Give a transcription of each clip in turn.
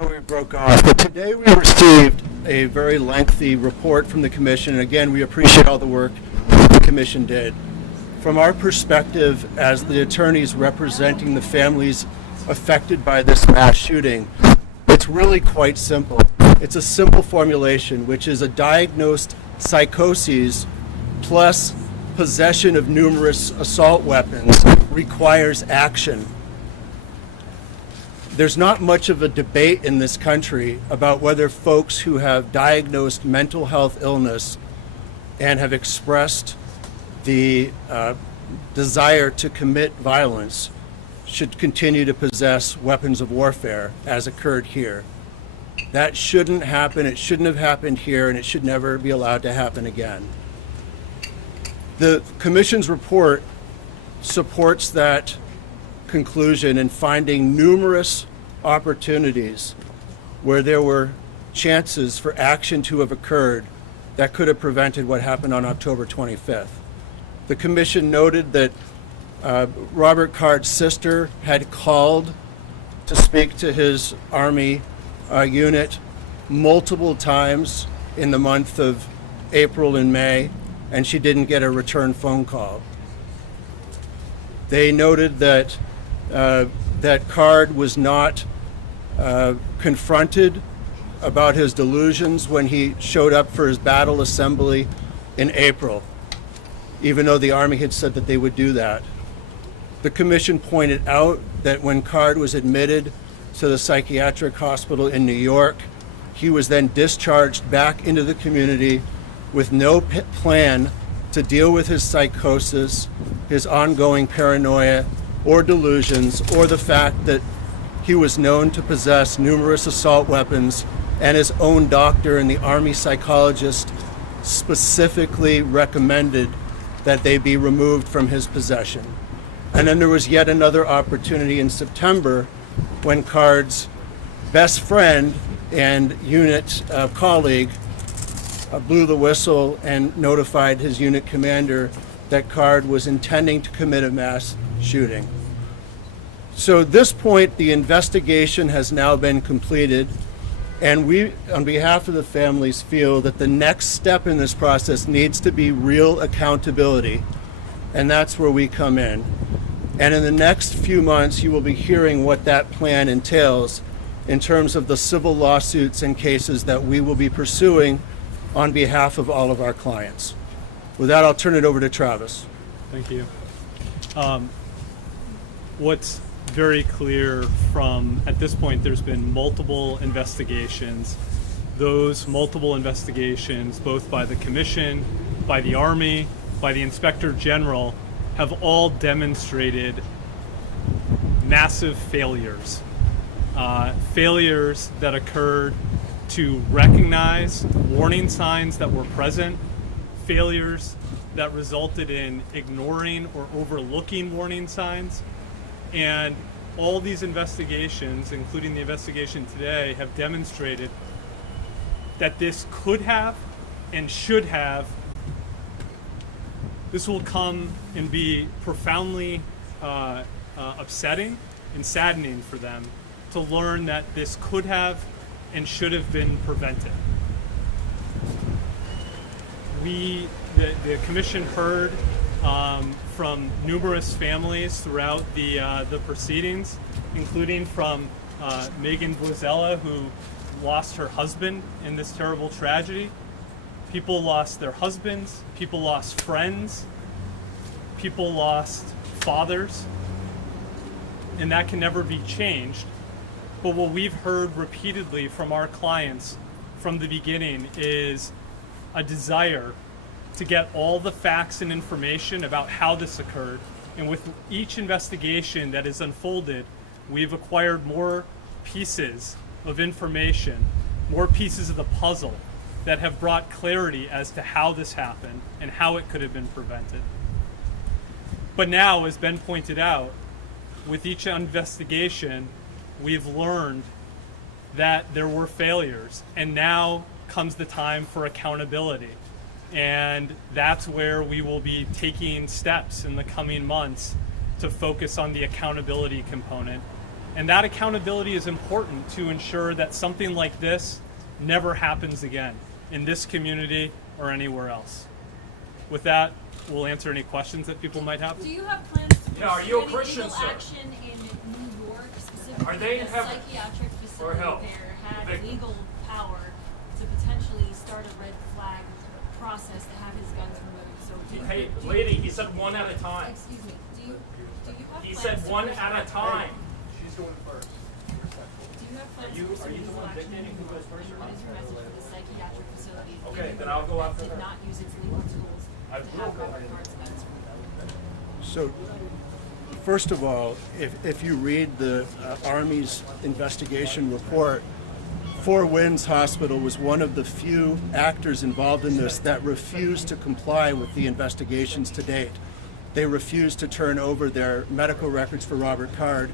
know we broke off, but today we received a very lengthy report from the commission. And again, we appreciate all the work the commission did. From our perspective as the attorneys representing the families affected by this mass shooting, it's really quite simple. It's a simple formulation, which is a diagnosed psychosis plus possession of numerous assault weapons requires action. There's not much of a debate in this country about whether folks who have diagnosed mental health illness and have expressed the desire to commit violence should continue to possess weapons of warfare, as occurred here. That shouldn't happen. It shouldn't have happened here, and it should never be allowed to happen again. The Commission's report supports that conclusion in finding numerous opportunities where there were chances for action to have occurred that could have prevented what happened on October 25th. The Commission noted that Robert Card's sister had called to speak to his Army unit multiple times in the month of April and May, and she didn't get a return phone call. They noted that that Card was not confronted about his delusions when he showed up for his battle assembly in April, even though the Army had said that they would do that. The Commission pointed out that when Card was admitted to the psychiatric hospital in New York, he was then discharged back into the community with no plan to deal with his psychosis, his ongoing paranoia or delusions, or the fact that he was known to possess numerous assault weapons, and his own doctor and the Army psychologist specifically recommended that they be removed from his possession. And then there was yet another opportunity in September when Card's best friend and unit colleague blew the whistle and notified his unit commander that Card was intending to commit a mass shooting. So at this point, the investigation has now been completed, and we, on behalf of the families, feel that the next step in this process needs to be real accountability, and that's where we come in. And in the next few months, you will be hearing what that plan entails in terms of the civil lawsuits and cases that we will be pursuing on behalf of all of our clients. With that, I'll turn it over to Travis. Thank you. What's very clear from, at this point, there's been multiple investigations. Those multiple investigations, both by the Commission, by the Army, by the Inspector General, have all demonstrated massive failures. Failures that occurred to recognize warning signs that were present, failures that resulted in ignoring or overlooking warning signs. And all these investigations, including the investigation today, have demonstrated that this could have and should have. This will come and be profoundly upsetting and saddening for them to learn that this could have and should have been prevented. The Commission heard from numerous families throughout the proceedings, including from Megan Boisella, who lost her husband in this terrible tragedy. People lost their husbands, people lost friends, people lost fathers, and that can never be changed. But what we've heard repeatedly from our clients from the beginning is a desire to get all the facts and information about how this occurred. And with each investigation that is unfolded, we've acquired more pieces of information, more pieces of the puzzle that have brought clarity as to how this happened and how it could have been prevented. But now, as Ben pointed out, with each investigation, we've learned that there were failures, and now comes the time for accountability. And that's where we will be taking steps in the coming months to focus on the accountability component And that accountability is important to ensure that something like this never happens again in this community or anywhere else. With that, we'll answer any questions that people might have. Do you have plans to pursue are you a any Christian, legal sir? action in New York, specifically Are they in the heaven psychiatric or facility hell? there had Victim. legal power to potentially start a red flag process to have his guns removed? So do you, Hey, do you- lady, he said one at a time. excuse me, do you have He plans said to one pursue- at a time. She's going first. Do you have plans to pursue legal action in New York? And what is your message for the psychiatric facility in Okay, New then York I'll go after that did her. not use its legal tools I to will have go Robert after her. Card's guns removed? So, first of all, if you read the Army's investigation report, Four Winds Hospital was one of the few actors involved in this that refused to comply with the investigations to date. They refused to turn over their medical records for Robert Card.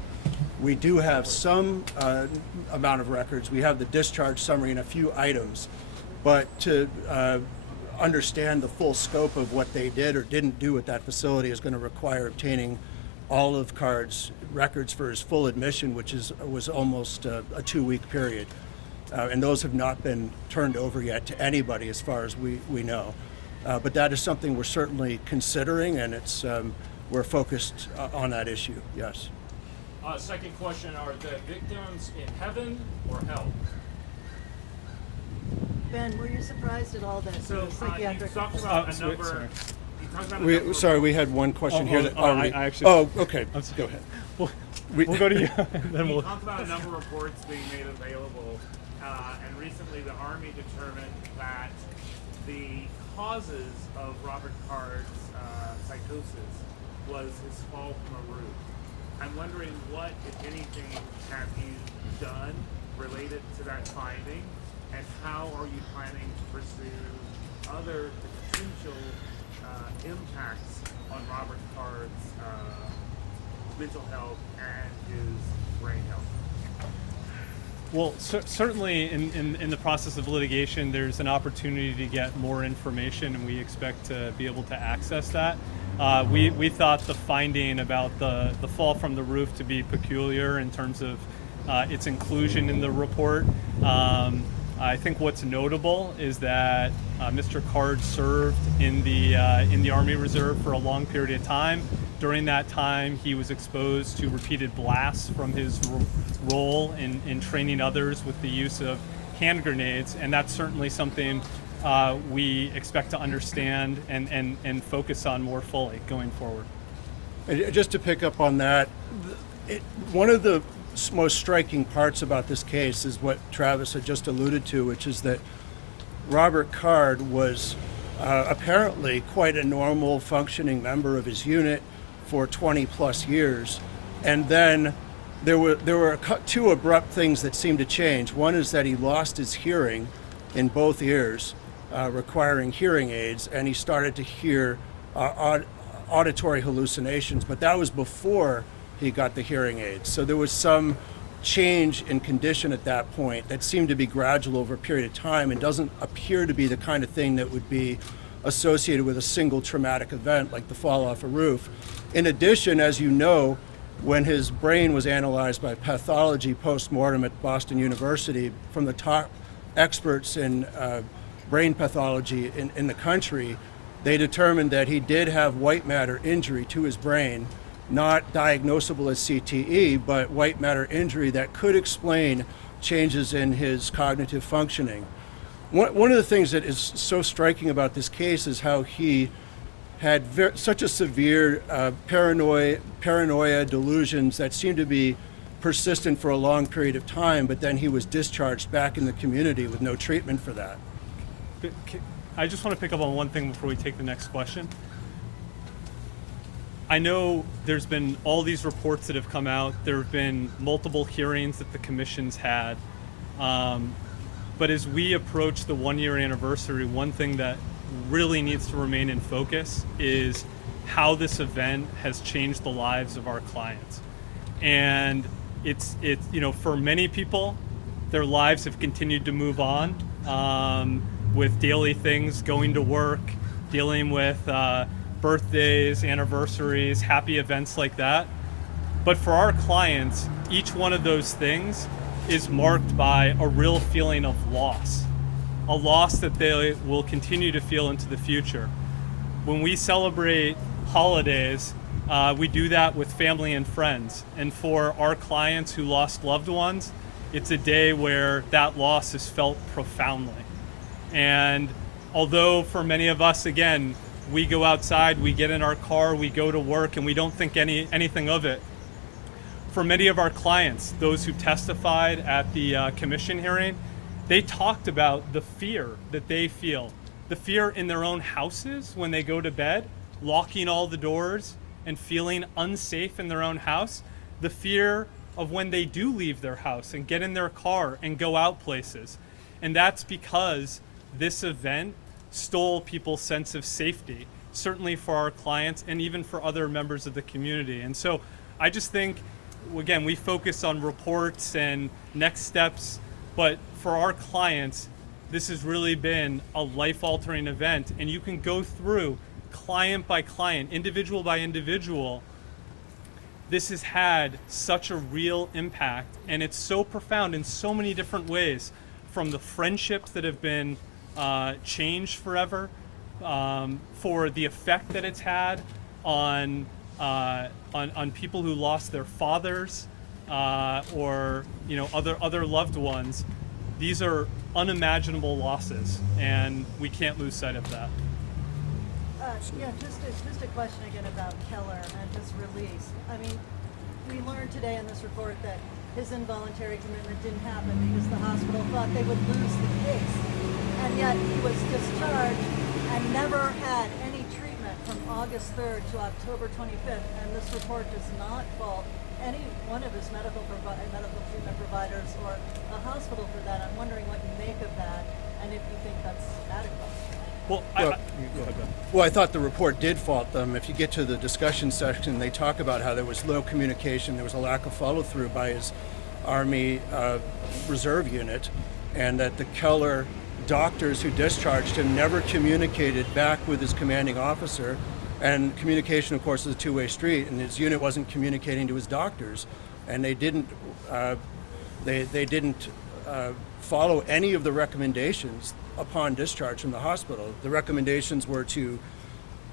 We do have some amount of records. We have the discharge summary and a few items. But to understand the full scope of what they did or didn't do at that facility is going to require obtaining all of Card's records for his full admission, which was almost a 2-week period. And those have not been turned over yet to anybody as far as we know. But that is something we're certainly considering, and we're focused on that issue, yes. Second question, are the victims in heaven or hell? Ben, were you surprised at all that So, psychiatric? you talked about a sorry. number. You talked about a number of- Sorry, we had one question here. That already, I actually. okay, I'm sorry. go ahead. We'll go to you, and then You we'll. talked about a number of reports being made available, and recently the Army determined that the causes of Robert Card's psychosis was his fall from a roof. I'm wondering what, if anything, have you done related to that finding, and how are you planning to pursue other potential impacts on Robert Card's mental health and his brain health? Well, certainly in the process of litigation, there's an opportunity to get more information, and we expect to be able to access that. We thought the finding about the fall from the roof to be peculiar in terms of its inclusion in the report. I think what's notable is that Mr. Card served in the Army Reserve for a long period of time. During that time, he was exposed to repeated blasts from his role in training others with the use of hand grenades, and that's certainly something we expect to understand and focus on more fully going forward. And just to pick up on that, one of the most striking parts about this case is what Travis had just alluded to, which is that Robert Card was apparently quite a normal functioning member of his unit for 20 plus years. And then there were two abrupt things that seemed to change. One is that he lost his hearing in both ears, requiring hearing aids, and he started to hear auditory hallucinations, but that was before he got the hearing aids. So there was some change in condition at that point that seemed to be gradual over a period of time and doesn't appear to be the kind of thing that would be associated with a single traumatic event like the fall off a roof. In addition, as you know, when his brain was analyzed by pathology post-mortem at Boston University from the top experts in brain pathology in the country, they determined that he did have white matter injury to his brain, not diagnosable as CTE, but white matter injury that could explain changes in his cognitive functioning. One of the things that is so striking about this case is how he had such a severe paranoia delusions that seemed to be persistent for a long period of time, but then he was discharged back in the community with no treatment for that. I just want to pick up on one thing before we take the next question. I know there's been all these reports that have come out. There have been multiple hearings that the commission's had. But as we approach the 1-year anniversary, one thing that really needs to remain in focus is how this event has changed the lives of our clients. And it's for many people, their lives have continued to move on with daily things, going to work, dealing with birthdays, anniversaries, happy events like that. But for our clients, each one of those things is marked by a real feeling of loss, a loss that they will continue to feel into the future. When we celebrate holidays, we do that with family and friends. And for our clients who lost loved ones, it's a day where that loss is felt profoundly. And although for many of us, again, we go outside, we get in our car, we go to work, and we don't think anything of it, for many of our clients, those who testified at the commission hearing, they talked about the fear that they feel, the fear in their own houses when they go to bed, locking all the doors and feeling unsafe in their own house, the fear of when they do leave their house and get in their car and go out places. And that's because this event stole people's sense of safety, certainly for our clients and even for other members of the community. And so I just think, again, we focus on reports and next steps, but for our clients, this has really been a life-altering event, and you can go through client by client, individual by individual. This has had such a real impact, and it's so profound in so many different ways, from the friendships that have been changed forever, for the effect that it's had on people who lost their fathers or other loved ones. These are unimaginable losses, and we can't lose sight of that. Yeah, just a question again about Keller and his release. I mean, we learned today in this report that his involuntary commitment didn't happen because the hospital thought they would lose the case, and yet he was discharged and never had any treatment from August 3rd to October 25th, and this report does not fault any one of his medical treatment providers or a hospital for that. I'm wondering what you make of that, and if you think that's adequate. Well, Well, go ahead, Ben. Well, I thought the report did fault them. If you get to the discussion section, they talk about how there was no communication, there was a lack of follow-through by his Army Reserve unit, and that the Keller doctors who discharged him never communicated back with his commanding officer. And communication, of course, is a two-way street, and his unit wasn't communicating to his doctors, and they didn't follow any of the recommendations upon discharge from the hospital. The recommendations were to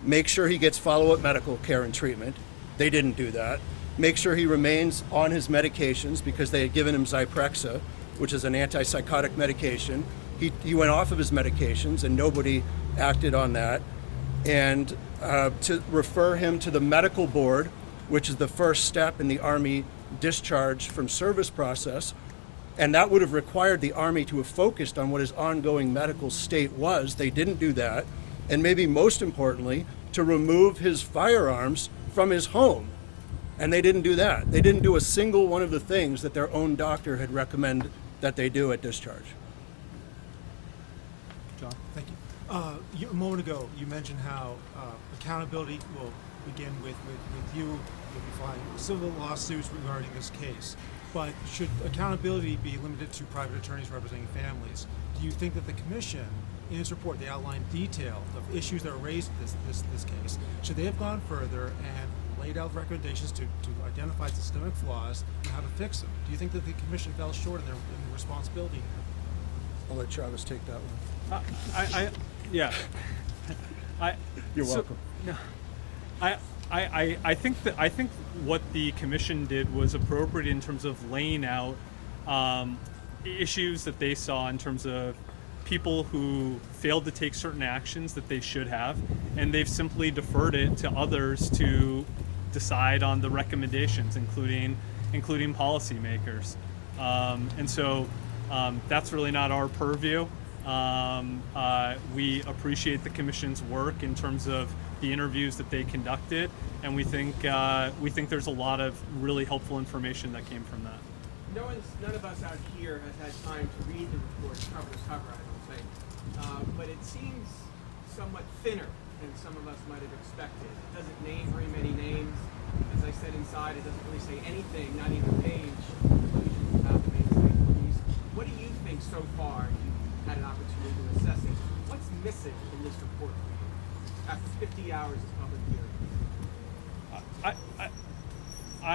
make sure he gets follow-up medical care and treatment. They didn't do that. Make sure he remains on his medications, because they had given him Zyprexa, which is an antipsychotic medication. He went off of his medications, and nobody acted on that. And to refer him to the medical board, which is the first step in the Army discharge from service process. And that would have required the Army to have focused on what his ongoing medical state was. They didn't do that. And maybe most importantly, to remove his firearms from his home. And they didn't do that. They didn't do a single one of the things that their own doctor had recommended that they do at discharge. John, thank you. A moment ago, you mentioned how accountability will begin with you. You'll be filing civil lawsuits regarding this case. But should accountability be limited to private attorneys representing families? Do you think that the commission, in its report, they outlined detail of issues that are raised in this case? Should they have gone further and laid out recommendations to identify systemic flaws and how to fix them? Do you think that the commission fell short in their responsibility? I'll let Travis take that one. You're welcome. I think what the commission did was appropriate in terms of laying out issues that they saw in terms of people who failed to take certain actions that they should have, and they've simply deferred it to others to decide on the recommendations, including policymakers. And so that's really not our purview. We appreciate the commission's work in terms of the interviews that they conducted, and we think there's a lot of really helpful information that came from that. None of us out here has had time to read the report cover to cover, I don't think. But it seems somewhat thinner than some of us might have expected. It doesn't name very many names. As I said inside, it doesn't really say anything, not even a page, conclusions about the main police. What do you think so far? You've had an opportunity to assess it. What's missing in this report for you after 50 hours of public hearing?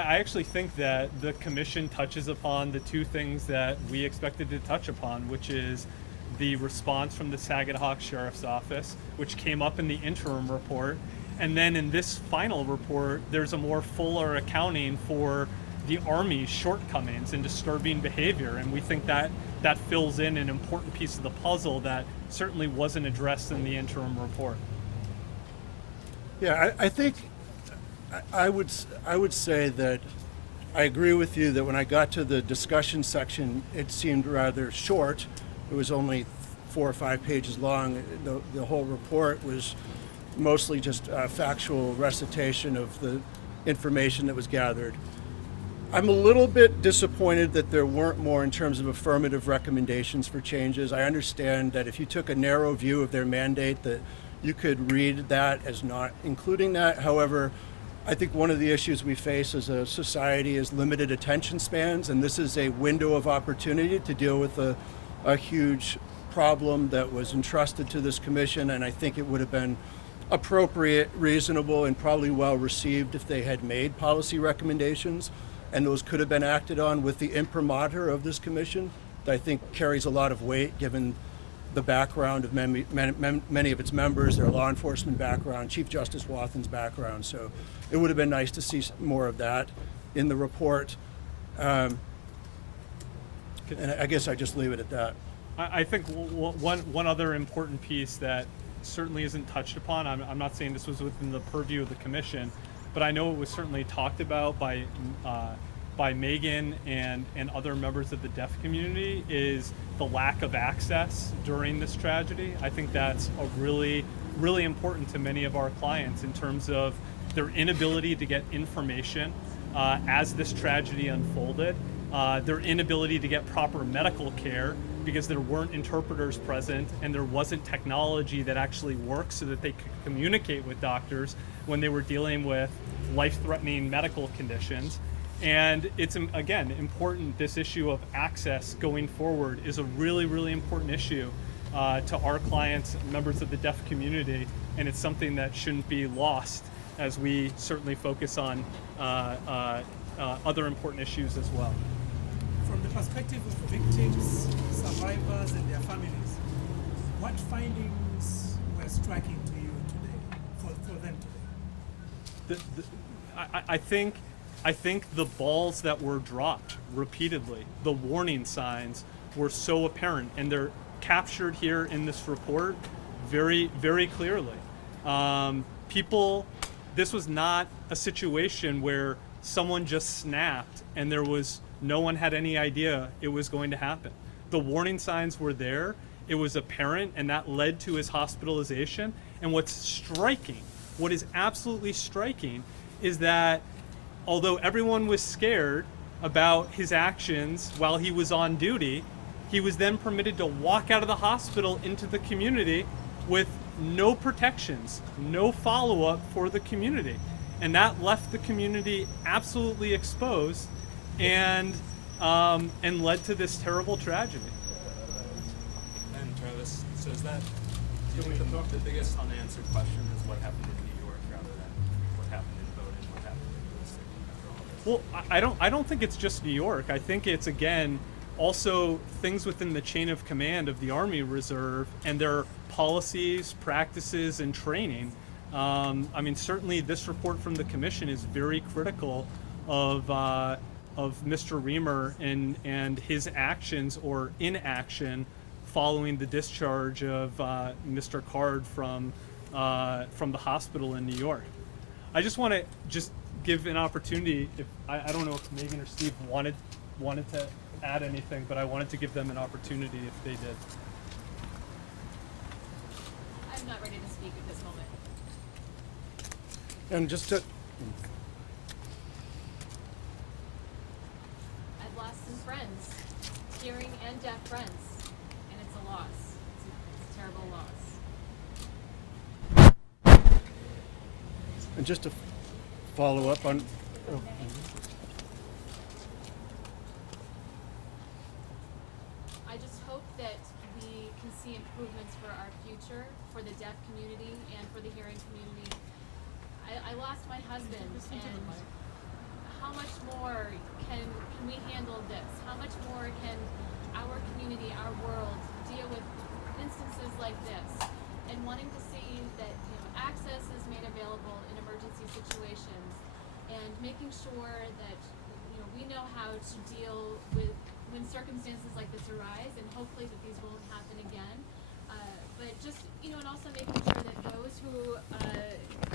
I actually think that the commission touches upon the two things that we expected to touch upon, which is the response from the Saginaw Sheriff's Office, which came up in the interim report, and then in this final report, there's a more fuller accounting for the Army's shortcomings and disturbing behavior, and we think that that fills in an important piece of the puzzle that certainly wasn't addressed in the interim report. Yeah, I think I would say that I agree with you that when I got to the discussion section, it seemed rather short. It was only 4 or 5 pages long. The whole report was mostly just factual recitation of the information that was gathered. I'm a little bit disappointed that there weren't more in terms of affirmative recommendations for changes. I understand that if you took a narrow view of their mandate, that you could read that as not including that. However, I think one of the issues we face as a society is limited attention spans, and this is a window of opportunity to deal with a huge problem that was entrusted to this commission, and I think it would have been appropriate, reasonable, and probably well received if they had made policy recommendations, and those could have been acted on with the imprimatur of this commission that I think carries a lot of weight given the background of many of its members, their law enforcement background, Chief Justice Wathen's background. So it would have been nice to see more of that in the report. And I guess I just leave it at that. I think one other important piece that certainly isn't touched upon, I'm not saying this was within the purview of the commission, but I know it was certainly talked about by Megan and other members of the deaf community, is the lack of access during this tragedy. I think that's a really important to many of our clients in terms of their inability to get information as this tragedy unfolded, their inability to get proper medical care because there weren't interpreters present and there wasn't technology that actually worked so that they could communicate with doctors when they were dealing with life-threatening medical conditions. And it's, again, important. This issue of access going forward is a really important issue to our clients, members of the deaf community, and it's something that shouldn't be lost as we certainly focus on other important issues as well. From the perspective of victims, survivors, and their families, what findings were striking to you today, for them today? I think the balls that were dropped repeatedly, the warning signs, were so apparent, and they're captured here in this report very clearly. This was not a situation where someone just snapped and no one had any idea it was going to happen. The warning signs were there, it was apparent, and that led to his hospitalization. And what is absolutely striking is that although everyone was scared about his actions while he was on duty, he was then permitted to walk out of the hospital into the community with no protections, no follow-up for the community. And that left the community absolutely exposed and led to this terrible tragedy. And Travis says that the biggest unanswered question is what happened in New York rather than what happened in Bowdoin, what happened in Lewiston after all this. Well, I don't think it's just New York. I think it's, again, also things within the chain of command of the Army Reserve and their policies, practices, and training. I mean, certainly this report from the commission is very critical of Mr. Reamer and his actions or inaction following the discharge of Mr. Card from the hospital in New York. I just want to give an opportunity. If I don't know if Megan or Steve wanted to add anything, but I wanted to give them an opportunity if they did. I'm not ready to speak at this moment. And just to, I've lost some friends, hearing and deaf friends, and it's a loss. It's a terrible loss. and just to follow up on, I just hope that we can see improvements for our future, for the deaf community and for the hearing community. I lost my husband, and how much more can we handle this? How much more can our community, our world, deal with instances like this? And wanting to see that access is made available in emergency situations, and making sure that we know how to deal with when circumstances like this arise, and hopefully that these won't happen again. But just and also making sure that those who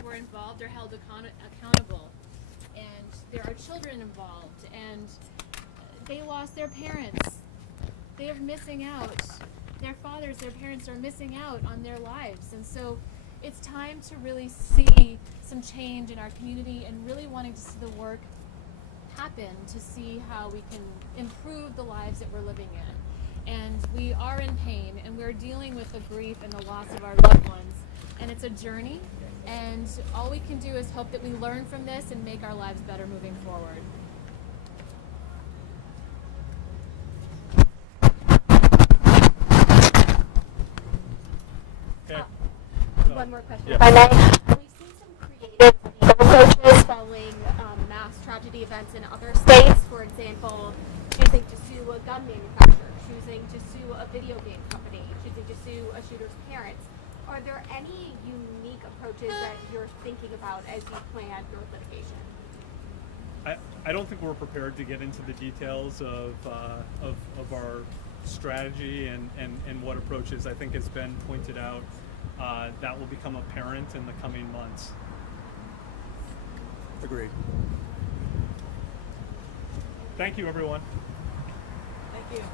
were involved are held accountable. And there are children involved, and they lost their parents. They are missing out. Their fathers, their parents are missing out on their lives. And so it's time to really see some change in our community, and really wanting to see the work happen to see how we can improve the lives that we're living in. And we are in pain, and we're dealing with the grief and the loss of our loved ones. And it's a journey, and all we can do is hope that we learn from this and make our lives better moving forward. Okay. One more question, Yeah. if I may. We've seen some creative legal approaches following mass tragedy events in other states. For example, choosing to sue a gun manufacturer, choosing to sue a video game company, choosing to sue a shooter's parents. Are there any unique approaches that you're thinking about as you plan your litigation? I don't think we're prepared to get into the details of our strategy and what approaches. I think, as Ben pointed out, that will become apparent in the coming months. Agreed. Thank you, everyone. Thank you.